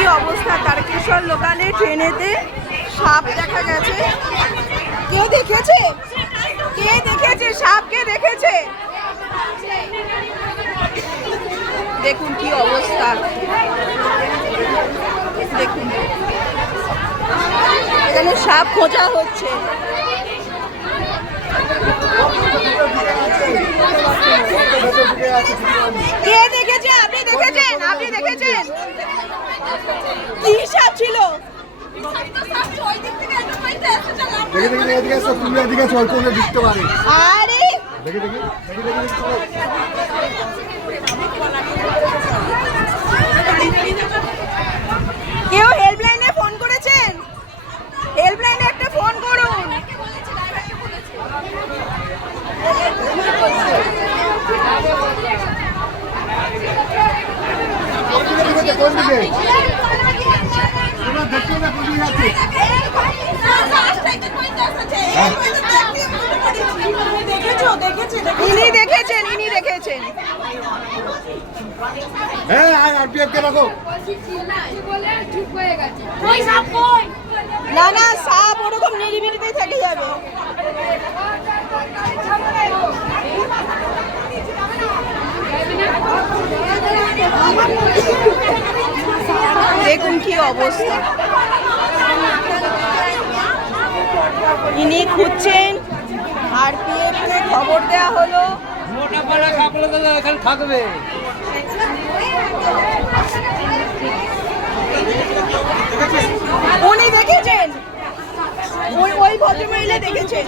কি অবস্থা তারকেশ্বর লোকালে ট্রেনেতে সাপ দেখা গেছে। কে দেখেছে? কে দেখেছে? সাপ কে দেখেছে? দেখুন কি অবস্থা, দেখুন এখানে সাপ খোঁজা হচ্ছে। কে দেখেছে? আপনি দেখেছেন? আপনি দেখেছেন? কি সাপ ছিল? আরে কেউ হেল্পলাইনে ফোন করেছেন? হেল্পলাইনে একটা ফোন করুন। ইনি দেখেছেন, ইনি দেখেছেন। না না, সাপ ওরকম নিরিবিলিতেই থেকে যাবে। দেখুন কি অবস্থা, ইনি খুঁজছেন, RPF কে খবর দেওয়া হলো। থাকবে উনি দেখেছেন, ওই ভদ্রমহিলা দেখেছেন।